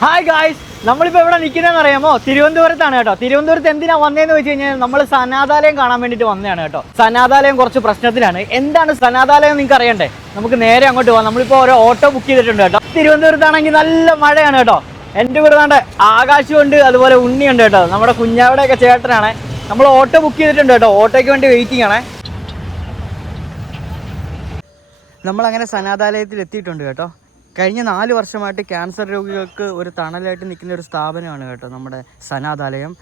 Hi guys നമ്മളിപ്പോൾ എവിടെ നിൽക്കുന്നതെന്ന് അറിയാമോ? തിരുവനന്തപുരത്താണ് കേട്ടോ. തിരുവനന്തപുരത്ത് എന്തിനാ വന്നതെന്ന് വെച്ച് കഴിഞ്ഞാൽ നമ്മൾ സനാതാലയം കാണാൻ വേണ്ടിയിട്ട് വന്നതാണ് കേട്ടോ. സനാതാലയം കുറച്ച് പ്രശ്നത്തിലാണ്. എന്താണ് സനാതാലയം നിങ്ങൾക്ക് അറിയണ്ടേ? നമുക്ക് നേരെ അങ്ങോട്ട് പോകാം. നമ്മളിപ്പോൾ ഓരോ ഓട്ടോ ബുക്ക് ചെയ്തിട്ടുണ്ട് കേട്ടോ. തിരുവനന്തപുരത്താണെങ്കിൽ നല്ല മഴയാണ് കേട്ടോ. എന്റെ കൂടെ വേണ്ട ആകാശമുണ്ട് അതുപോലെ ഉണ്ണിയുണ്ട് കേട്ടോ. നമ്മുടെ കുഞ്ഞാവിടെയൊക്കെ ചേട്ടനാണ്. നമ്മൾ ഓട്ടോ ബുക്ക് ചെയ്തിട്ടുണ്ട് കേട്ടോ. ഓട്ടോയ്ക്ക് വേണ്ടി വെയിറ്റിംഗ് ആണേ. നമ്മളങ്ങനെ സനാതാലയത്തിൽ എത്തിയിട്ടുണ്ട് കേട്ടോ. കഴിഞ്ഞ നാല് വർഷമായിട്ട് ക്യാൻസർ രോഗികൾക്ക് ഒരു തണലായിട്ട് നിൽക്കുന്ന ഒരു സ്ഥാപനമാണ് കേട്ടോ നമ്മുടെ സനാതാലയം.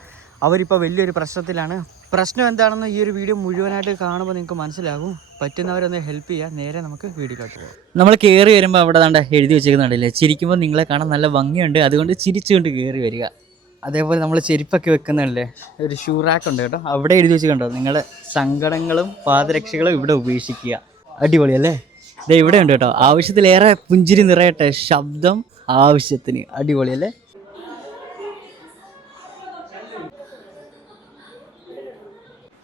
അവരിപ്പോൾ വലിയൊരു പ്രശ്നത്തിലാണ്. പ്രശ്നം എന്താണെന്ന് ഈ ഒരു വീഡിയോ മുഴുവനായിട്ട് കാണുമ്പോൾ നിങ്ങൾക്ക് മനസ്സിലാകും. പറ്റുന്നവരൊന്ന് ഹെൽപ്പ് ചെയ്യുക നേരെ നമുക്ക് വീഡിയോയിലോട്ട് പോകാം. നമ്മൾ കയറി വരുമ്പോൾ അവിടെ ദാണ്ട എഴുതി വെച്ചേക്കുന്നുണ്ടല്ലേ ചിരിക്കുമ്പോൾ നിങ്ങളെ കാണാൻ നല്ല ഭംഗിയുണ്ട്. അതുകൊണ്ട് ചിരിച്ചുകൊണ്ട് കയറി വരിക. അതേപോലെ നമ്മൾ ചെരുപ്പൊക്കെ വെക്കുന്നുണ്ടല്ലേ? ഒരു ഷൂ റാക്ക് ഉണ്ട് കേട്ടോ. അവിടെ എഴുതി വെച്ച് കണ്ടോ നിങ്ങളുടെ സങ്കടങ്ങളും പാദരക്ഷകളും ഇവിടെ ഉപേക്ഷിക്കുക. അടിപൊളിയല്ലേ? ദേ ഇവിടെ ഉണ്ട് കേട്ടോ. ആവശ്യത്തിലേറെ പുഞ്ചിരി നിറയട്ടെ. ശബ്ദം ആവശ്യത്തിന്. അടിപൊളിയല്ലേ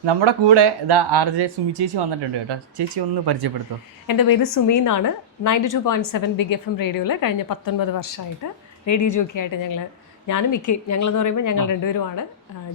നമ്മുടെ കൂടെ ഇതാ ആർ ജെ സുമി ചേച്ചി വന്നിട്ടുണ്ട് കേട്ടോ. ചേച്ചി ഒന്ന് പരിചയപ്പെടുത്തോ. എന്റെ പേര് സുമി എന്നാണ് ninety two point seven big F M റേഡിയോയിൽ കഴിഞ്ഞ പത്തൊൻപത് വർഷമായിട്ട് റേഡിയോ ജോക്കിയായിട്ട് ഞങ്ങൾ ഞാനും മിക്കി ഞങ്ങളെന്ന് പറയുമ്പോൾ ഞങ്ങൾ രണ്ടുപേരുമാണ്.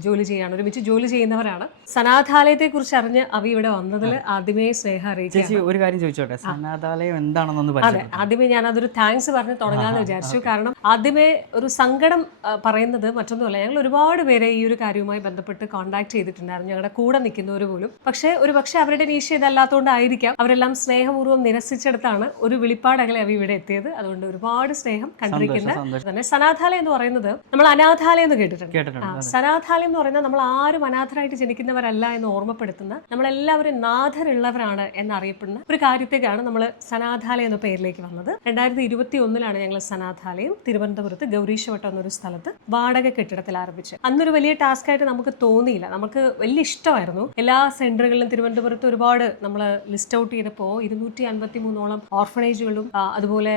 ജോലി ചെയ്യാണ് ഒരുമിച്ച് ജോലി ചെയ്യുന്നവരാണ്. സനാഥാലയത്തെ കുറിച്ച് അറിഞ്ഞ് അവി ഇവിടെ വന്നതിൽ ആദ്യമേ സ്നേഹം അറിയിച്ചു ഒരു കാര്യം ചോദിച്ചോട്ടെ? സനാതാലയം എന്താണെന്നൊന്ന് അതെ ആദ്യമേ ഞാൻ അതൊരു താങ്ക്സ് പറഞ്ഞ് തുടങ്ങാമെന്ന് വിചാരിച്ചു. കാരണം ആദ്യമേ ഒരു സങ്കടം പറയുന്നത് മറ്റൊന്നുമല്ല. ഞങ്ങൾ ഒരുപാട് പേരെ ഈ ഒരു കാര്യവുമായി ബന്ധപ്പെട്ട് കോൺടാക്ട് ചെയ്തിട്ടുണ്ടായിരുന്നു. ഞങ്ങളുടെ കൂടെ നിൽക്കുന്നവർ പോലും. പക്ഷേ ഒരു പക്ഷേ അവരുടെ നീശ ഇതല്ലാത്തതുകൊണ്ടായിരിക്കാം അവരെല്ലാം സ്നേഹപൂർവം നിരസിച്ചെടുത്താണ് ഒരു വിളിപ്പാടകളെ അവ ഇവിടെ എത്തിയത്. അതുകൊണ്ട് ഒരുപാട് സ്നേഹം കണ്ടിരിക്കുന്ന തന്നെ സനാഥാലയം എന്ന് പറയുന്നത് നമ്മൾ അനാഥാലയം എന്ന് കേട്ടിട്ടുണ്ട്. സനാഥാലയം എന്ന് പറയുന്നത് നമ്മൾ ആരും അനാഥരായിട്ട് ജനിക്കുന്നവരല്ല എന്ന് ഓർമ്മപ്പെടുത്തുന്ന നമ്മളെല്ലാവരും നാഥരുള്ളവരാണ് എന്നറിയപ്പെടുന്ന ഒരു കാര്യത്തേക്കാണ് നമ്മൾ സനാഥാലയം എന്ന പേരിലേക്ക് വന്നത്. രണ്ടായിരത്തി ഇരുപത്തി ഒന്നിലാണ് ഞങ്ങൾ സനാഥാലയം തിരുവനന്തപുരത്ത് ഗൗരീശവട്ടം എന്നൊരു സ്ഥലത്ത് വാടക കെട്ടിടത്തിൽ ആരംഭിച്ചത്. അന്നൊരു വലിയ ടാസ്ക് ആയിട്ട് നമുക്ക് തോന്നിയില്ല. നമുക്ക് വലിയ ഇഷ്ടമായിരുന്നു. എല്ലാ സെന്ററുകളിലും തിരുവനന്തപുരത്ത് ഒരുപാട് നമ്മൾ ലിസ്റ്റ് ഔട്ട് ചെയ്തപ്പോൾ ഇരുന്നൂറ്റി അൻപത്തി മൂന്നോളം ഓർഫണേജുകളും അതുപോലെ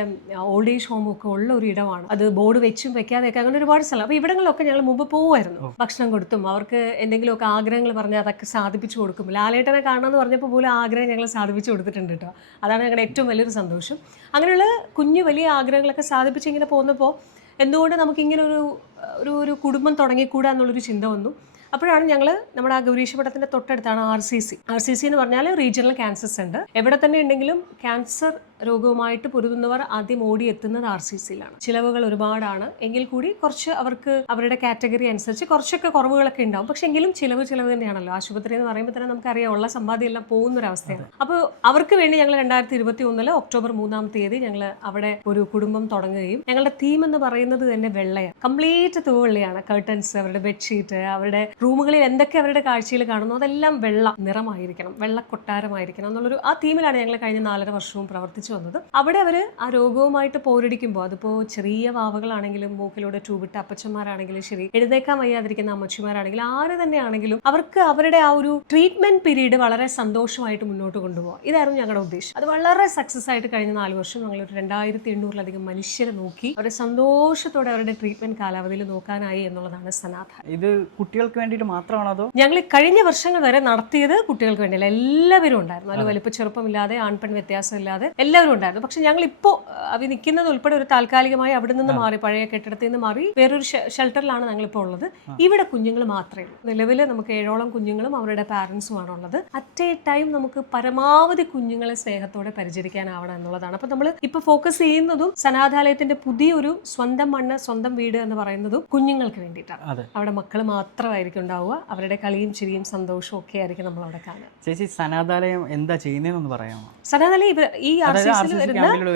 ഓൾഡ് ഏജ് ഹോമും ഒക്കെ ഉള്ള ഒരു ഇടമാണ്. അത് ബോർഡ് വെച്ചും വെക്കാതെയൊക്കെ അങ്ങനെ ഒരുപാട് സ്ഥലം. അപ്പോൾ ഇവിടങ്ങളിലൊക്കെ ഞങ്ങൾ മുമ്പ് പോകുമായിരുന്നു ഭക്ഷണം കൊടുത്തും അവർക്ക് എന്തെങ്കിലുമൊക്കെ ആഗ്രഹങ്ങൾ പറഞ്ഞാൽ അതൊക്കെ സാധിപ്പിച്ചു കൊടുക്കും. ലാലേട്ടനെ കാണണമെന്ന് പറഞ്ഞപ്പോൾ പോലും ആഗ്രഹം ഞങ്ങൾ സാധിപ്പിച്ചു കൊടുത്തിട്ടുണ്ട് കേട്ടോ അതാണ് ഞങ്ങളുടെ ഏറ്റവും വലിയൊരു സന്തോഷം. അങ്ങനെയുള്ള കുഞ്ഞു വലിയ ആഗ്രഹങ്ങളൊക്കെ സാധിപ്പിച്ച് ഇങ്ങനെ പോകുന്നപ്പോൾ എന്തുകൊണ്ട് നമുക്കിങ്ങനെ ഒരു ഒരു ഒരു കുടുംബം തുടങ്ങിക്കൂടാ എന്നുള്ളൊരു ചിന്ത വന്നു. അപ്പോഴാണ് ഞങ്ങൾ നമ്മുടെ ആ ഗൗരീശപട്ടത്തിന്റെ തൊട്ടടുത്താണ് R C C. R C C എന്ന് പറഞ്ഞാൽ റീജിയണൽ ക്യാൻസർ സെന്റർ എവിടെ തന്നെ ഉണ്ടെങ്കിലും ക്യാൻസർ രോഗവുമായിട്ട് പൊരുതുന്നവർ ആദ്യം ഓടി എത്തുന്നത് ആർ സി സിയിലാണ്. ചിലവുകൾ ഒരുപാടാണ്. എങ്കിൽ കൂടി കുറച്ച് അവർക്ക് അവരുടെ കാറ്റഗറി അനുസരിച്ച് കുറച്ചൊക്കെ കുറവുകളൊക്കെ ഉണ്ടാവും. പക്ഷെ എങ്കിലും ചിലവ് ചിലവ് തന്നെയാണല്ലോ. ആശുപത്രി എന്ന് പറയുമ്പോൾ തന്നെ നമുക്കറിയാം ഉള്ള സമ്പാദ്യം എല്ലാം പോകുന്ന ഒരു അവസ്ഥയാണ് അപ്പോൾ അവർക്ക് വേണ്ടി ഞങ്ങൾ രണ്ടായിരത്തി ഇരുപത്തി ഒന്നിൽ ഒക്ടോബർ മൂന്നാം തീയതി ഞങ്ങൾ അവിടെ ഒരു കുടുംബം തുടങ്ങുകയും ഞങ്ങളുടെ തീം എന്ന് പറയുന്നത് തന്നെ വെള്ളയാണ്. കംപ്ലീറ്റ് തൂവെള്ളയാണ്. കർട്ടൻസ് അവരുടെ ബെഡ്ഷീറ്റ് അവരുടെ റൂമുകളിൽ എന്തൊക്കെ അവരുടെ കാഴ്ചയിൽ കാണുന്നു അതെല്ലാം വെള്ള നിറമായിരിക്കണം. വെള്ള കൊട്ടാരമായിരിക്കണം എന്നുള്ളൊരു ആ തീമിലാണ് ഞങ്ങൾ കഴിഞ്ഞ നാലര വർഷവും പ്രവർത്തിച്ചു വന്നത്. അവിടെ അവർ ആ രോഗവുമായിട്ട് പോരടിക്കുമ്പോൾ അതിപ്പോൾ ചെറിയ വാവകളാണെങ്കിലും മൂക്കിലൂടെ ട്യൂബിട്ട അപ്പച്ചന്മാരാണെങ്കിലും ശരി എഴുന്നേക്കാൻ വയ്യാതിരിക്കുന്ന അമ്മച്ചിമാരാണെങ്കിലും ആര് തന്നെയാണെങ്കിലും അവർക്ക് അവരുടെ ആ ഒരു ട്രീറ്റ്മെന്റ് പീരീഡ് വളരെ സന്തോഷമായിട്ട് മുന്നോട്ട് കൊണ്ടുപോകാം ഇതായിരുന്നു ഞങ്ങളുടെ ഉദ്ദേശം. അത് വളരെ സക്സസ് ആയിട്ട് കഴിഞ്ഞ നാല് വർഷം ഞങ്ങൾ ഒരു രണ്ടായിരത്തി എണ്ണൂറിലധികം മനുഷ്യരെ നോക്കി അവരെ സന്തോഷത്തോടെ അവരുടെ ട്രീറ്റ്മെന്റ് കാലാവധിയിൽ നോക്കാനായി എന്നുള്ളതാണ് സനാഥ ഇത് കുട്ടികൾക്ക് വേണ്ടിയിട്ട് മാത്രമാണോ അതോ? ഞങ്ങൾ കഴിഞ്ഞ വർഷങ്ങൾ വരെ നടത്തിയത് കുട്ടികൾക്ക് വേണ്ടിയല്ല എല്ലാവരും ഉണ്ടായിരുന്നു. അതിൽ വലിപ്പ ചെറുപ്പമില്ലാതെ ആൺപെൺ വ്യത്യാസമില്ലാതെ എല്ലാവരും ഉണ്ടായിരുന്നു. പക്ഷെ ഞങ്ങൾ ഇപ്പോൾ അവ നിൽക്കുന്നത് ഉൾപ്പെടെ ഒരു താൽക്കാലികമായി അവിടെ നിന്ന് മാറി പഴയ കെട്ടിടത്തിൽ നിന്ന് മാറി വേറൊരു ഷെൽട്ടറിലാണ് ഞങ്ങളിപ്പോൾ ഉള്ളത്. ഇവിടെ കുഞ്ഞുങ്ങൾ മാത്രമേ ഉള്ളൂ. നിലവിൽ നമുക്ക് ഏഴോളം കുഞ്ഞുങ്ങളും അവരുടെ പാരൻസുമാണ് ഉള്ളത്. അറ്റ് എ ടൈം നമുക്ക് പരമാവധി കുഞ്ഞുങ്ങളെ സ്നേഹത്തോടെ പരിചരിക്കാനാവണം എന്നുള്ളതാണ്. അപ്പോൾ നമ്മൾ ഇപ്പോൾ ഫോക്കസ് ചെയ്യുന്നതും സനാഥാലയത്തിന്റെ പുതിയൊരു സ്വന്തം മണ്ണ് സ്വന്തം വീട് എന്ന് പറയുന്നതും കുഞ്ഞുങ്ങൾക്ക് വേണ്ടിയിട്ടാണ്. അവിടെ മക്കൾ മാത്രമായിരിക്കും ഉണ്ടാവുക. അവരുടെ കളിയും ചിരിയും സന്തോഷവും ഒക്കെ ആയിരിക്കും നമ്മൾ അവിടെ കാണുക. ചേച്ചി സനാതാലയം എന്താ ചെയ്യുന്നതെന്ന് പറയാമോ? സനാഥാലയം ഈ ആർ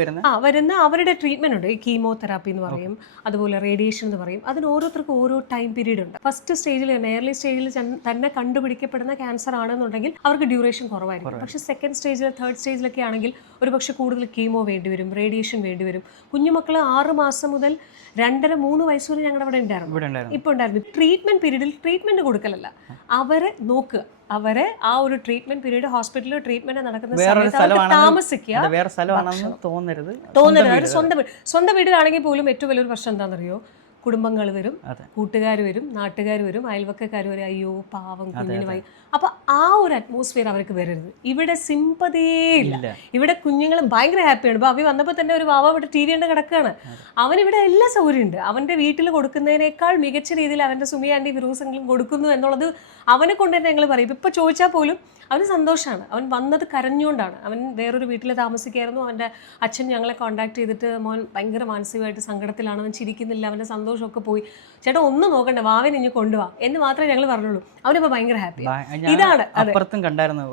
വരുന്ന ആ വരുന്ന അവരുടെ ട്രീറ്റ്മെന്റ് ഉണ്ട്. ഈ കീമോതെറാപ്പി എന്ന് പറയും അതുപോലെ റേഡിയേഷൻ എന്ന് പറയും. അതിന് ഓരോരുത്തർക്കും ഓരോ ടൈം പീരീഡ് ഉണ്ട്. ഫസ്റ്റ് സ്റ്റേജിൽ എയർലി സ്റ്റേജിൽ തന്നെ കണ്ടുപിടിക്കപ്പെടുന്ന ക്യാൻസർ ആണെന്നുണ്ടെങ്കിൽ അവർക്ക് ഡ്യൂറേഷൻ കുറവായിരിക്കും. പക്ഷെ സെക്കൻഡ് സ്റ്റേജിൽ തേർഡ് സ്റ്റേജിലൊക്കെ ആണെങ്കിൽ ഒരു പക്ഷേ കൂടുതൽ കീമോ വേണ്ടിവരും റേഡിയേഷൻ വേണ്ടിവരും. കുഞ്ഞുമക്കൾ ആറ് മാസം മുതൽ രണ്ടര മൂന്ന് വയസ്സ് വരെ ഞങ്ങളുടെ അവിടെ ഉണ്ടായിരുന്നു. ഇപ്പോൾ ഉണ്ടായിരുന്നു. ട്രീറ്റ്മെന്റ് പീരീഡിൽ ട്രീറ്റ്മെന്റ് കൊടുക്കലല്ല. അവരെ നോക്കുക അവരെ ആ ഒരു ട്രീറ്റ്മെന്റ് പീരീഡ് ഹോസ്പിറ്റലിൽ ട്രീറ്റ്മെന്റ് നടക്കുന്ന സമയത്ത് താമസിക്കുക. അത് വേറെ സ്ഥലമാണെന്ന് തോന്നരുത്. തോന്നരുത്. സ്വന്തം സ്വന്തം വീട്ടിലാണെങ്കിൽ പോലും ഏറ്റവും വലിയൊരു പ്രശ്നം എന്താണെന്നറിയോ? കുടുംബങ്ങൾ വരും കൂട്ടുകാർ വരും നാട്ടുകാർ വരും അയൽവക്കക്കാർ വരും അയ്യോ പാവം കുഞ്ഞിന് വൈ. അപ്പൊ ആ ഒരു അറ്റ്മോസ്ഫിയർ അവർക്ക് വരരുത്. ഇവിടെ സിമ്പതിയേ ഇല്ല. ഇല്ല. ഇവിടെ കുഞ്ഞുങ്ങൾ ഭയങ്കര ഹാപ്പിയാണ് ഇപ്പൊ അവി വന്നപ്പോൾ തന്നെ ഒരു വാവ ഇവിടെ ടി വി ഉണ്ട് കിടക്കുകയാണ് ഇവിടെ എല്ലാ സൗകര്യം ഉണ്ട്. അവന്റെ വീട്ടിൽ കൊടുക്കുന്നതിനേക്കാൾ മികച്ച രീതിയിൽ അവന്റെ സുമിയാണ്ടി ഫിറൂസെങ്കിലും കൊടുക്കുന്നു എന്നുള്ളത് അവനെ കൊണ്ട് തന്നെ ഞങ്ങൾ പറയും. ഇപ്പൊ ചോദിച്ചാൽ പോലും അവന് സന്തോഷമാണ് അവൻ വന്നത് കരഞ്ഞുകൊണ്ടാണ്. അവൻ വേറൊരു വീട്ടിൽ താമസിക്കുകയായിരുന്നു അവന്റെ അച്ഛൻ ഞങ്ങളെ കോൺടാക്ട് ചെയ്തിട്ട് മോൻ ഭയങ്കര മാനസികമായിട്ട് സങ്കടത്തിലാണ്. അവൻ ചിരിക്കുന്നില്ല. അവന്റെ സന്തോഷമൊക്കെ പോയി. ചേട്ടാ ഒന്നും നോക്കണ്ട. വാവൻ ഇനി കൊണ്ടുപോവാ എന്ന് മാത്രമേ ഞങ്ങൾ പറഞ്ഞുള്ളൂ. അവനിപ്പോൾ ഭയങ്കര ഹാപ്പി ഇതാണ്. അതെ. അപ്പുറത്തും കണ്ടായിരുന്നു.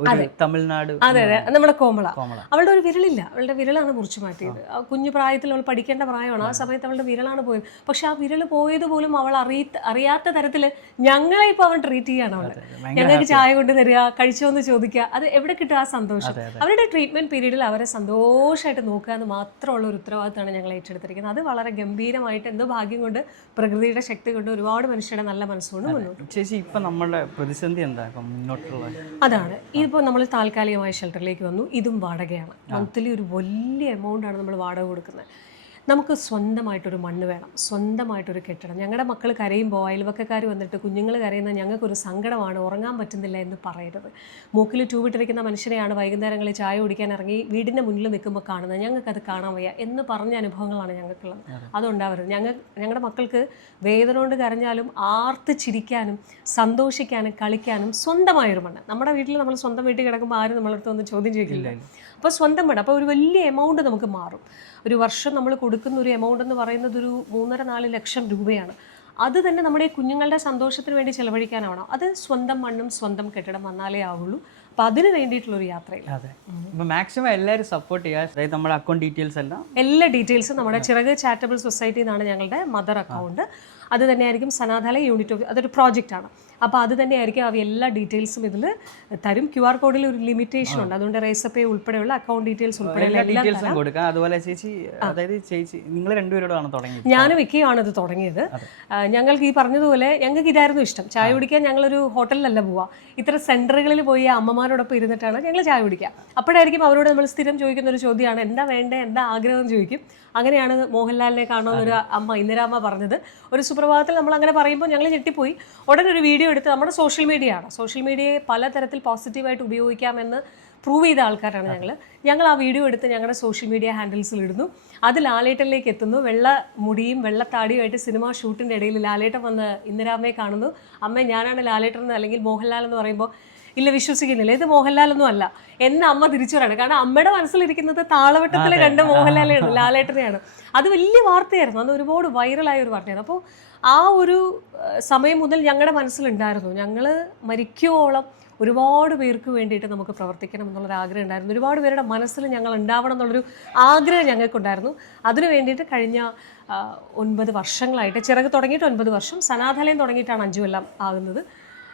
തമിഴ്നാട് അതെ അതെ. നമ്മുടെ കോമള. അവളുടെ ഒരു വിരലില്ല. അവളുടെ വിരലാണ് മുറിച്ചു മാറ്റിയത്. കുഞ്ഞു പ്രായത്തിൽ അവൾ പഠിക്കേണ്ട പ്രായമാണ്. ആ സമയത്ത് അവളുടെ വിരലാണ് പോയത്. പക്ഷെ ആ വിരൽ പോയത് പോലും അവൾ അറിയ അറിയാത്ത തരത്തിൽ ഞങ്ങളെ ഇപ്പൊ അവൻ ട്രീറ്റ് ചെയ്യാണ് അവൾ. ഞങ്ങൾക്ക് ചായ കൊണ്ട് തരിക കഴിച്ചോന്ന് ചോദിക്കുക അത് എവിടെ കിട്ടുക ആ സന്തോഷം. അവരുടെ ട്രീറ്റ്മെന്റ് പീരീഡിൽ അവരെ സന്തോഷമായിട്ട് നോക്കുക എന്ന് മാത്രമുള്ള ഒരു ഉത്തരവാദിത്തമാണ് ഞങ്ങൾ ഏറ്റെടുത്തിരിക്കുന്നത്. അത് വളരെ ഗംഭീരമായിട്ട് എന്തോ ഭാഗ്യം കൊണ്ട് പ്രകൃതിയുടെ ശക്തി കൊണ്ട് ഒരുപാട് മനുഷ്യരുടെ നല്ല മനസ്സുകൊണ്ട് മുന്നോട്ട് ചേച്ചി ഇപ്പൊ നമ്മളുടെ പ്രതിസന്ധി എന്താ? മുന്നോട്ടുള്ള അതാണ്. ഇതിപ്പോൾ നമ്മൾ താൽക്കാലികമായ ഷെൽട്ടറിലേക്ക് വന്നു. ഇതും വാടകയാണ്. മന്ത്ലി ഒരു വലിയ എമൗണ്ട് ആണ് നമ്മൾ വാടക കൊടുക്കുന്നത്. നമുക്ക് സ്വന്തമായിട്ടൊരു മണ്ണ് വേണം സ്വന്തമായിട്ടൊരു കെട്ടിടം. ഞങ്ങളുടെ മക്കൾ കരയുമ്പോൾ അയൽവക്കക്കാർ വന്നിട്ട് കുഞ്ഞുങ്ങൾ കരയുന്ന ഞങ്ങൾക്കൊരു സങ്കടമാണ് ഉറങ്ങാൻ പറ്റുന്നില്ല എന്ന് പറയരുത്. മൂക്കിൽ ട്യൂബിട്ടിരിക്കുന്ന മനുഷ്യനെയാണ് വൈകുന്നേരങ്ങളിൽ ചായ കുടിക്കാൻ ഇറങ്ങി വീടിന്റെ മുന്നിൽ നിൽക്കുമ്പോൾ കാണുന്നത്. ഞങ്ങൾക്കത് കാണാൻ വയ്യ എന്ന് പറഞ്ഞ അനുഭവങ്ങളാണ് ഞങ്ങൾക്കുള്ളത്. അതുണ്ടാവരുത്. ഞങ്ങൾ ഞങ്ങളുടെ മക്കൾക്ക് വേദന കൊണ്ട് കരഞ്ഞാലും ആർത്ത് ചിരിക്കാനും സന്തോഷിക്കാനും കളിക്കാനും സ്വന്തമായൊരു മണ്ണ്. നമ്മുടെ വീട്ടിൽ നമ്മൾ സ്വന്തം വീട്ടിൽ കിടക്കുമ്പോൾ ആരും നമ്മളടുത്ത് ഒന്ന് ചോദ്യം ചോദിക്കില്ല. അപ്പോൾ സ്വന്തം മണ്ണ് അപ്പോൾ ഒരു വലിയ എമൗണ്ട് നമുക്ക് മാറും. ഒരു വർഷം നമ്മൾ കൊടുക്കുന്ന ഒരു എമൗണ്ട് എന്ന് പറയുന്നത് ഒരു മൂന്നര നാല് ലക്ഷം രൂപയാണ്. അത് തന്നെ നമ്മുടെ ഈ കുഞ്ഞുങ്ങളുടെ സന്തോഷത്തിന് വേണ്ടി ചെലവഴിക്കാനാവണം. അത് സ്വന്തം മണ്ണും സ്വന്തം കെട്ടിടം വന്നാലേ ആവുള്ളൂ. അപ്പൊ അതിന് വേണ്ടിയിട്ടുള്ളൊരു യാത്ര അതെ. ഇപ്പൊ മാക്സിമം എല്ലാവരും സപ്പോർട്ട് ചെയ്യുക അതായത് നമ്മുടെ അക്കൗണ്ട് ഡീറ്റെയിൽസ് എല്ലാം. എല്ലാ ഡീറ്റെയിൽസും നമ്മുടെ ചിറക് ചാരിറ്റബിൾ സൊസൈറ്റി എന്നാണ് ഞങ്ങളുടെ മദർ അക്കൗണ്ട് അത് തന്നെയായിരിക്കും സനാതല യൂണിറ്റ് ഓഫ് അതൊരു പ്രോജക്റ്റ് ആണ്. അപ്പോൾ അത് തന്നെയായിരിക്കും അവ എല്ലാ ഡീറ്റെയിൽസും ഇതിൽ തരും. ക്യു ആർ കോഡിൽ ഒരു ലിമിറ്റേഷൻ ഉണ്ട്. അതുകൊണ്ട് റേസ് പേ ഉൾപ്പെടെയുള്ള അക്കൗണ്ട് ഡീറ്റെയിൽസ് ഉൾപ്പെടെയുള്ള എല്ലാ കൊടുക്കാം. അതുപോലെ ചേച്ചി അതായത് ചേച്ചി നിങ്ങൾ രണ്ടുപേരോടാണ് തുടങ്ങിയത്? ഞാനും വിക്കിയാണ് ഇത് തുടങ്ങിയത്. ഞങ്ങൾക്ക് ഈ പറഞ്ഞതുപോലെ ഞങ്ങൾക്ക് ഇതായിരുന്നു ഇഷ്ടം. ചായ കുടിക്കാൻ ഞങ്ങളൊരു ഹോട്ടലിലല്ല പോവുക ഇത്ര സെന്ററുകളിൽ പോയി അമ്മമാരോടൊപ്പം ഇരുന്നിട്ടാണ് ഞങ്ങൾ ചായ കുടിക്കുക. അപ്പോഴായിരിക്കും അവരോട് നമ്മൾ സ്ഥിരം ചോദിക്കുന്ന ഒരു ചോദ്യമാണ് എന്താ വേണ്ടേ? എന്താ ആഗ്രഹം? ചോദിക്കും. അങ്ങനെയാണ് മോഹൻലാലിനെ കാണുമെന്നൊരു അമ്മ ഇന്ദിരാമ്മ പറഞ്ഞത്. ഒരു സുപ്രഭാതത്തിൽ നമ്മൾ അങ്ങനെ പറയുമ്പോൾ ഞങ്ങൾ ഞെട്ടിപ്പോയി. ഉടനെ ഒരു വീഡിയോ എടുത്ത് നമ്മുടെ സോഷ്യൽ മീഡിയ ആണ്. സോഷ്യൽ മീഡിയയെ പലതരത്തിൽ പോസിറ്റീവായിട്ട് ഉപയോഗിക്കാമെന്ന് പ്രൂവ് ചെയ്ത ആൾക്കാരാണ് ഞങ്ങൾ ഞങ്ങൾ ആ വീഡിയോ എടുത്ത് ഞങ്ങളുടെ സോഷ്യൽ മീഡിയ ഹാൻഡിൽസിൽ ഇടുന്നു. അത് ലാലേട്ടനിലേക്ക് എത്തുന്നു. വെള്ള മുടിയും വെള്ളത്താടിയുമായിട്ട് സിനിമ ഷൂട്ടിന്റെ ഇടയിൽ ലാലേട്ടൻ വന്ന് ഇന്ദിരാമ്മയെ കാണുന്നു. അമ്മ ഞാനാണ് ലാലേട്ടൻ എന്ന് അല്ലെങ്കിൽ മോഹൻലാൽ എന്ന് പറയുമ്പോൾ ഇല്ല വിശ്വസിക്കുന്നില്ല. ഇത് മോഹൻലാൽ ഒന്നും അല്ല. എന്നെ അമ്മ തിരിച്ചു പറയാണ് കാരണം അമ്മയുടെ മനസ്സിലിരിക്കുന്നത് താളവട്ടത്തിൽ കണ്ട മോഹൻലാലാണ് ലാലേട്ടനെയാണ്. അത് വലിയ വാർത്തയായിരുന്നു. അന്ന് ഒരുപാട് വൈറലായ ഒരു വാർത്തയാണ് അപ്പോൾ ആ ഒരു സമയം മുതൽ ഞങ്ങളുടെ മനസ്സിലുണ്ടായിരുന്നു. ഞങ്ങൾ മരിക്കുവോളം ഒരുപാട് പേർക്ക് വേണ്ടിയിട്ട് നമുക്ക് പ്രവർത്തിക്കണം എന്നുള്ളൊരു ആഗ്രഹം ഉണ്ടായിരുന്നു. ഒരുപാട് പേരുടെ മനസ്സിൽ ഞങ്ങൾ ഉണ്ടാവണം എന്നുള്ളൊരു ആഗ്രഹം ഞങ്ങൾക്കുണ്ടായിരുന്നു. അതിനു വേണ്ടിയിട്ട് കഴിഞ്ഞ ഒൻപത് വർഷങ്ങളായിട്ട് ചിറക് തുടങ്ങിയിട്ട് ഒൻപത് വർഷം സനാതലയം തുടങ്ങിയിട്ടാണ് അഞ്ചു കൊല്ലം ആകുന്നത്.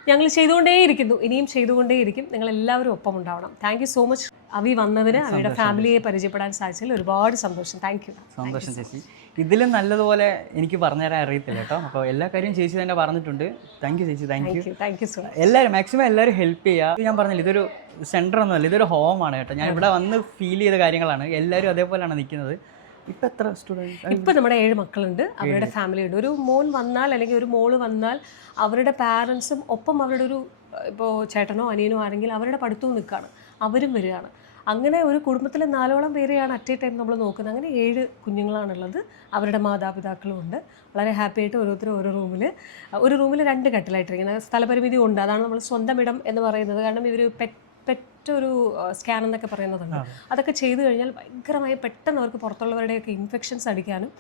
ഞങ്ങൾ ചെയ്തുകൊണ്ടേയിരിക്കുന്നു. ഇനിയും ചെയ്തുകൊണ്ടേയിരിക്കും. നിങ്ങൾ എല്ലാവരും ഒപ്പം ഉണ്ടാവണം താങ്ക് യു സോ മച്ച് അവി വന്നതിന് അവരുടെ ഫാമിലിയെ പരിചയപ്പെടാൻ സാധിച്ചതിൽ ഒരുപാട് സന്തോഷം. താങ്ക് യു സന്തോഷം ചേച്ചി. ഇതിലും നല്ലതുപോലെ എനിക്ക് പറഞ്ഞുതരാൻ അറിയത്തില്ല കേട്ടോ. അപ്പോൾ എല്ലാ കാര്യവും ചേച്ചി തന്നെ പറഞ്ഞിട്ടുണ്ട്. താങ്ക് യു ചേച്ചി. Thank you thank you so much എല്ലാവരും മാക്സിമം എല്ലാവരും ഹെൽപ്പ് ചെയ്യുക. ഞാൻ പറഞ്ഞില്ല ഇതൊരു സെന്റർ ഒന്നുമല്ല ഇതൊരു ഹോമാണ് കേട്ടോ. ഞാൻ ഇവിടെ വന്ന് ഫീൽ ചെയ്ത കാര്യങ്ങളാണ്. എല്ലാവരും അതേപോലെയാണ് നിൽക്കുന്നത്. ഇപ്പം എത്ര സ്റ്റുഡന്റ് ഇപ്പൊ നമ്മുടെ ഏഴ് മക്കളുണ്ട്. അവരുടെ ഫാമിലി ഉണ്ട്. ഒരു മോൻ വന്നാൽ അല്ലെങ്കിൽ ഒരു മോൾ വന്നാൽ അവരുടെ പാരൻസും ഒപ്പം അവരുടെ ഒരു ഇപ്പോൾ ചേട്ടനോ അനിയനോ ആണെങ്കിൽ അവരുടെ പഠിത്തവും നിൽക്കുകയാണ് അവരും വരികയാണ്. അങ്ങനെ ഒരു കുടുംബത്തിലെ നാലോളം പേരെയാണ് അറ്റ് എ ടൈം നമ്മൾ നോക്കുന്നത്. അങ്ങനെ ഏഴ് കുഞ്ഞുങ്ങളാണുള്ളത്. അവരുടെ മാതാപിതാക്കളും ഉണ്ട്. വളരെ ഹാപ്പി ആയിട്ട് ഓരോരുത്തരും ഓരോ റൂമിൽ ഒരു റൂമിൽ രണ്ട് കട്ടിലായിട്ടിരിക്കുന്നത്. സ്ഥലപരിമിതി ഉണ്ട്. അതാണ് നമ്മൾ സ്വന്തം ഇടം എന്ന് പറയുന്നത്. കാരണം ഇവർ പെറ്റ് പെറ്റൊരു സ്കാൻ എന്നൊക്കെ പറയുന്നതുണ്ട്. അതൊക്കെ ചെയ്തു കഴിഞ്ഞാൽ ഭയങ്കരമായി പെട്ടെന്ന് അവർക്ക് പുറത്തുള്ളവരുടെയൊക്കെ ഇൻഫെക്ഷൻസ് അടിക്കാനും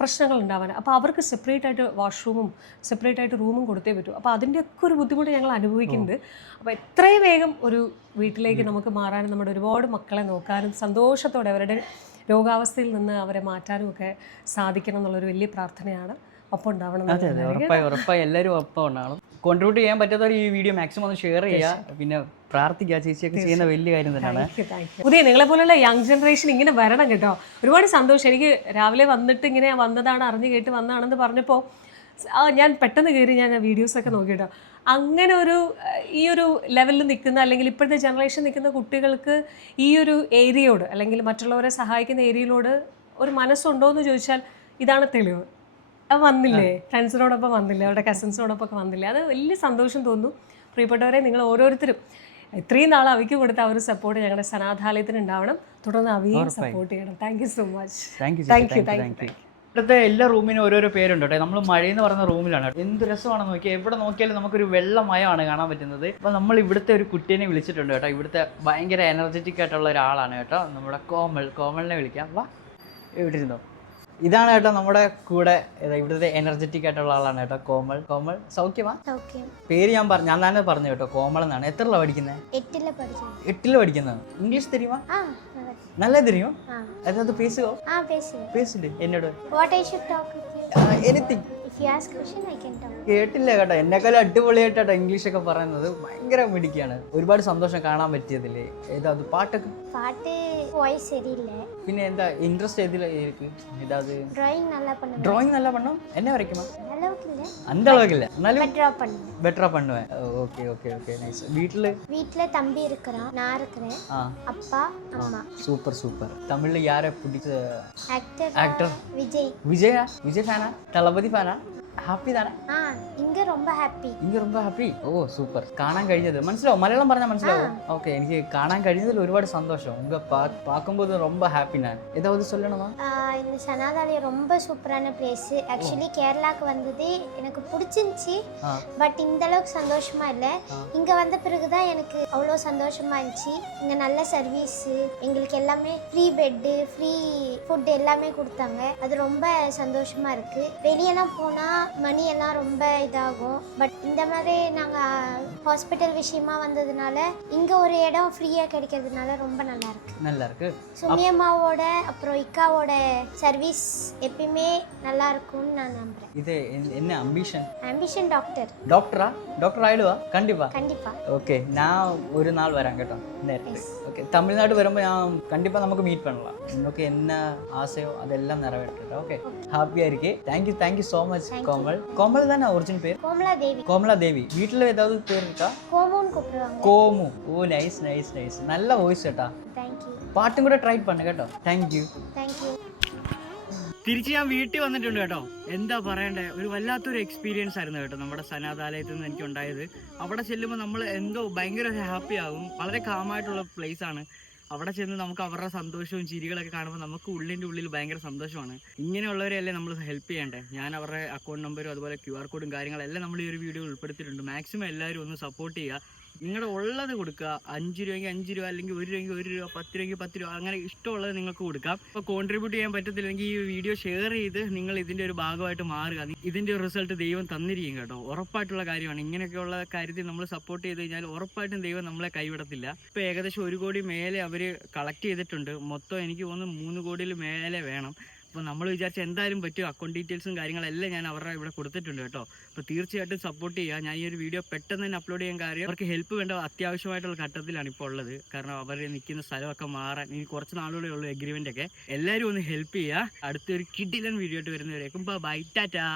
പ്രശ്നങ്ങൾ ഉണ്ടാവാൻ അപ്പോൾ അവർക്ക് സെപ്പറേറ്റ് ആയിട്ട് വാഷ്റൂമും സെപ്പറേറ്റ് ആയിട്ട് റൂമും കൊടുത്തേ പറ്റൂ. അപ്പോൾ അതിന്റെയൊക്കെ ഒരു ബുദ്ധിമുട്ട് ഞങ്ങൾ അനുഭവിക്കുന്നുണ്ട്. അപ്പോൾ എത്രയും വേഗം ഒരു വീട്ടിലേക്ക് നമുക്ക് മാറാനും നമ്മുടെ ഒരുപാട് മക്കളെ നോക്കാനും സന്തോഷത്തോടെ അവരുടെ രോഗാവസ്ഥയിൽ നിന്ന് അവരെ മാറ്റാനും ഒക്കെ സാധിക്കണം എന്നുള്ളൊരു വലിയ പ്രാർത്ഥനയാണ് ഒപ്പം ഉണ്ടാവണം അതെ ഉറപ്പായി ഉറപ്പായി എല്ലാവരും ഒപ്പം ഉണ്ടാവണം. കോൺട്രിബ്യൂട്ട് ചെയ്യാൻ പറ്റാത്തവർ ഈ വീഡിയോ മാക്സിമം ഒന്ന് ഷെയർ ചെയ്യുക. പിന്നെ പ്രാർത്ഥിക്കുക ചേച്ചിയൊക്കെ ചെയ്യുന്ന വലിയ കാര്യം തന്നെയാണ്. പുതിയ നിങ്ങളെ പോലുള്ള യങ് ജനറേഷൻ ഇങ്ങനെ വരണം കേട്ടോ. ഒരുപാട് സന്തോഷം. എനിക്ക് രാവിലെ വന്നിട്ട് ഇങ്ങനെ വന്നതാണ് അറിഞ്ഞു കേട്ട് വന്നതാണെന്ന് പറഞ്ഞപ്പോൾ ഞാൻ പെട്ടെന്ന് കയറി ഞാൻ വീഡിയോസൊക്കെ നോക്കിയിട്ടോ അങ്ങനെ ഒരു ഈ ഒരു ലെവലിൽ നിൽക്കുന്ന അല്ലെങ്കിൽ ഇപ്പോഴത്തെ ജനറേഷൻ നിൽക്കുന്ന കുട്ടികൾക്ക് ഈ ഒരു ഏരിയയോട് അല്ലെങ്കിൽ മറ്റുള്ളവരെ സഹായിക്കുന്ന ഏരിയയിലോട് ഒരു മനസ്സുണ്ടോ എന്ന് ചോദിച്ചാൽ ഇതാണ് തെളിവ്. അത് വന്നില്ലേ? ഫ്രണ്ട്സിനോടൊപ്പം വന്നില്ലേ? അവരുടെ കസിൻസിനോടൊപ്പം ഒക്കെ വന്നില്ലേ? അത് വലിയ സന്തോഷം തോന്നുന്നു പ്രിയപ്പെട്ടവരെ നിങ്ങൾ ഓരോരുത്തരും ഇത്രയും നാൾ അവയ്ക്ക് കൊടുത്ത ആ ഒരു സപ്പോർട്ട് ഞങ്ങളുടെ സനാഥാലയത്തിന് ഉണ്ടാവണം തുടർന്ന് അവയും സപ്പോർട്ട് ചെയ്യണം. Thank you so much thank you thank you thank you ഇവിടുത്തെ എല്ലാ റൂമിനും ഓരോരോ പേരുണ്ട് കേട്ടോ. നമ്മൾ മഴയെന്ന് പറയുന്ന റൂമിലാണ് കേട്ടോ. എന്ത് രസമാണ് നോക്കിയാൽ എവിടെ നോക്കിയാലും നമുക്കൊരു വെള്ളമയമാണ് കാണാൻ പറ്റുന്നത്. അപ്പോൾ നമ്മൾ ഇവിടുത്തെ ഒരു കുട്ടീനെ വിളിച്ചിട്ടുണ്ട് കേട്ടോ. ഇവിടുത്തെ ഭയങ്കര എനർജറ്റിക് ആയിട്ടുള്ള ഒരാളാണ് കേട്ടോ. നമ്മുടെ കോമൾ കോമളിനെ വിളിക്കാം. വാ. എവിടെ ഇരുന്നോ? ഇതാണ് കേട്ടോ നമ്മുടെ കൂടെ ഇവിടുത്തെ എനർജറ്റിക് ആയിട്ടുള്ള ആളാണ് കേട്ടോ കോമൾ. കോമൾ സൗഖ്യമാ? പേര് ഞാൻ പറഞ്ഞു ഞാൻ തന്നെ പറഞ്ഞു കേട്ടോ കോമൾ എന്നാണ്. എത്ര പഠിക്കുന്നത്. എട്ടിൽ പഠിക്കുന്നത് ഇംഗ്ലീഷ് തരുമോ നല്ല തരുമോ അതായത് പേസുകോ പേസില്ലേ എന്നോട്? Anything if you ask question I can talk കേട്ടില്ല കേട്ടോ എന്നെക്കാളും അടിപൊളിയായിട്ടോ ഇംഗ്ലീഷ് ഒക്കെ പറയുന്നത് ഭയങ്കര മിടിക്കാണ് ഒരുപാട് സന്തോഷം കാണാൻ പറ്റിയതില്ലേ ഏതാ അത് പാട്ടൊക്കെ பாட்டு வாய்ஸ் சரியில்லை പിന്നെ എന്താ ഇൻട്രസ്റ്റ് ഏതിൽ இருக்கு ஏதாவது டிராயிங் நல்லா பண்ணுவேன் ഡ്രോയിങ് നല്ല പണ്ണും എന്നെ വരയ്ക്കുമോ அளவுக்கு இல்லை அந்த அளவுக்கு இல்ல എന്നാലും பட் ட்ரா பண்ணுவேன் ബെറ്ററാ பண்ணுவேன் ஓகே ஓகே ஓகே நைஸ் வீட்டில் வீட்டில் தம்பி இருக்கிறான் நான் இருக்கிறேன் ஆ அப்பா அம்மா சூப்பர் சூப்பர் தமிழில் யாரை பிடிச்ச ஆக்டர் ஆக்டர் விஜய் விஜயா விஜய் ஃபேனா தளபதி ஃபேனா ഹാപ്പി தானே ஆ இங்கே ரொம்ப ஹாப்பி ഇങ്ങ ரொம்ப ഹാപ്പി ഓ സൂപ്പർ കാണാൻ കഴിഞ്ഞത് മനസ്സിലാവും മലയാളം പറഞ്ഞാൽ മനസ്സിലാവും ഓക്കെ എനിക്ക് കാണാൻ കഴിഞ്ഞതിൽ ഒരുപാട് സന്തോഷം ഉങ്ക பார்க்கும்போது ரொம்ப ஹாப்பி நான் ஏதாவது சொல்லணுமா இந்த சனாதாலயம் ரொம்ப சூப்பரான பிளேஸ் ஆக்சுவலி கேரளாவுக்கு வந்தது எனக்கு பிடிச்சிருந்துச்சி. பட் இந்த அளவுக்கு சந்தோஷமா இல்லை. இங்கே வந்த பிறகு தான் எனக்கு அவ்வளோ சந்தோஷமா இருந்துச்சு. இங்கே நல்ல சர்வீஸு எங்களுக்கு எல்லாமே ஃப்ரீ பெட்டு ஃப்ரீ ஃபுட் எல்லாமே கொடுத்தாங்க. அது ரொம்ப சந்தோஷமா இருக்கு. வெளியெல்லாம் போனால் மணி எல்லாம் ரொம்ப இதாகும். பட் இந்த மாதிரி நாங்கள் ஹாஸ்பிட்டல் விஷயமா வந்ததுனால இங்கே ஒரு இடம் ஃப்ரீயாக கிடைக்கிறதுனால ரொம்ப நல்லா இருக்கு. நல்லா இருக்கு. சுமியம்மாவோட அப்புறம் இக்காவோட சர்வீஸ் எப்பயுமே நல்லா இருக்கும்னு நான் நம்புறேன். இது என்- என்ன அம்பிஷன் ஆம்பிஷன் டாக்டர் டாக்டரா டாக்டர் ஆயிடுவா? கண்டிப்பா. கண்டிப்பா. ஓகே நான் ஒரு நாள் வரேன் கேட்டோ ஓகே தமிழ்நாடு வருമ്പോൾ ഞാൻ கண்டிப்பா നമുക്ക് മീറ്റ് பண்ணலாம். നിങ്ങൾക്ക് என்ன ആശയോ അതെല്ലാം നിറവേറ്റട്ടെ okay happy ആയിരിക്കേ thank you thank you so much Komal Komal തന്നെ ഒറിജിനൽ പേര് கோமலா தேவி. കോമള ദേവി വീട്ടിൽ ഏതാവത് പേരുണ്ടാ கோமோன்னு கூப்பிடுவாங்க. കോമു ഓ നൈസ് നൈസ് നൈസ് നല്ല വോയിസ് കേട്ടാ தேங்க்யூ പാട്ടും കൂടെ ട്രൈ പണു കേട്ടോ താങ്ക് യു தேங்க்யூ തിരിച്ച് ഞാൻ വീട്ടിൽ വന്നിട്ടുണ്ട് കേട്ടോ. എന്താ പറയണ്ടേ? ഒരു വല്ലാത്തൊരു എക്സ്പീരിയൻസ് ആയിരുന്നു കേട്ടോ നമ്മുടെ സനാതാലയത്തിൽ നിന്ന് എനിക്ക് ഉണ്ടായത്. അവിടെ ചെല്ലുമ്പോൾ നമ്മൾ എന്തോ ഭയങ്കര ഹാപ്പി ആകും. വളരെ കാമായിട്ടുള്ള പ്ലേസ് ആണ്. അവിടെ ചെന്ന് നമുക്ക് അവരുടെ സന്തോഷവും ചിരികളൊക്കെ കാണുമ്പോൾ നമുക്ക് ഉള്ളിന്റെ ഉള്ളിൽ ഭയങ്കര സന്തോഷമാണ്. ഇങ്ങനെയുള്ളവരെയല്ലേ നമ്മൾ ഹെൽപ്പ് ചെയ്യേണ്ടേ? ഞാൻ അവരുടെ അക്കൗണ്ട് നമ്പറും അതുപോലെ ക്യു ആർ കോഡും കാര്യങ്ങളെല്ലാം നമ്മൾ ഈ ഒരു വീഡിയോ ഉൾപ്പെടുത്തിയിട്ടുണ്ട്. മാക്സിമം എല്ലാവരും ഒന്ന് സപ്പോർട്ട് ചെയ്യുക. നിങ്ങളുടെ ഉള്ളത് കൊടുക്കുക അഞ്ച് രൂപയ്ക്ക് അഞ്ച് രൂപ അല്ലെങ്കിൽ ഒരു രൂപയ്ക്ക് ഒരു രൂപ പത്ത് രൂപയ്ക്ക് പത്ത് രൂപ അങ്ങനെ ഇഷ്ടമുള്ളത് നിങ്ങൾക്ക് കൊടുക്കാം. അപ്പോൾ കോൺട്രിബ്യൂട്ട് ചെയ്യാൻ പറ്റത്തില്ലെങ്കിൽ ഈ വീഡിയോ ഷെയർ ചെയ്ത് നിങ്ങൾ ഇതിന്റെ ഒരു ഭാഗമായിട്ട് മാറുക. ഇതിന്റെ റിസൾട്ട് ദൈവം തന്നിരിക്കും കേട്ടോ. ഉറപ്പായിട്ടുള്ള കാര്യമാണ്. ഇങ്ങനെയൊക്കെയുള്ള കാര്യത്തിൽ നമ്മൾ സപ്പോർട്ട് ചെയ്ത് കഴിഞ്ഞാൽ ഉറപ്പായിട്ടും ദൈവം നമ്മളെ കൈവിടത്തില്ല. ഇപ്പോൾ ഏകദേശം ഒരു കോടി മേലെ അവർ കളക്ട് ചെയ്തിട്ടുണ്ട്. മൊത്തം എനിക്ക് തോന്നുന്നു മൂന്ന് കോടിയിൽ മേലെ വേണം. അപ്പോൾ നമ്മൾ വിചാരിച്ച എന്തായാലും പറ്റും അക്കൗണ്ട് ഡീറ്റെയിൽസും കാര്യങ്ങളെല്ലാം ഞാൻ അവരുടെ ഇവിടെ കൊടുത്തിട്ടുണ്ട് കേട്ടോ. അപ്പോൾ തീർച്ചയായിട്ടും സപ്പോർട്ട് ചെയ്യുക. ഞാൻ ഈ ഒരു വീഡിയോ പെട്ടെന്ന് തന്നെ അപ്ലോഡ് ചെയ്യാൻ കാര്യം അവർക്ക് ഹെൽപ്പ് വേണ്ട അത്യാവശ്യമായിട്ടുള്ള ഘട്ടത്തിലാണ് ഇപ്പോൾ ഉള്ളത്. കാരണം അവർ നിൽക്കുന്ന സ്ഥലമൊക്കെ മാറാൻ ഇനി കുറച്ച് നാളുകളേ ഉള്ളൂ എഗ്രിമെന്റ് ഒക്കെ. എല്ലാവരും ഒന്ന് ഹെൽപ്പ് ചെയ്യുക. അടുത്തൊരു കിഡിലൻ വീഡിയോ ആയിട്ട് വരുന്നവരേക്കും ബൈ ടാറ്റാ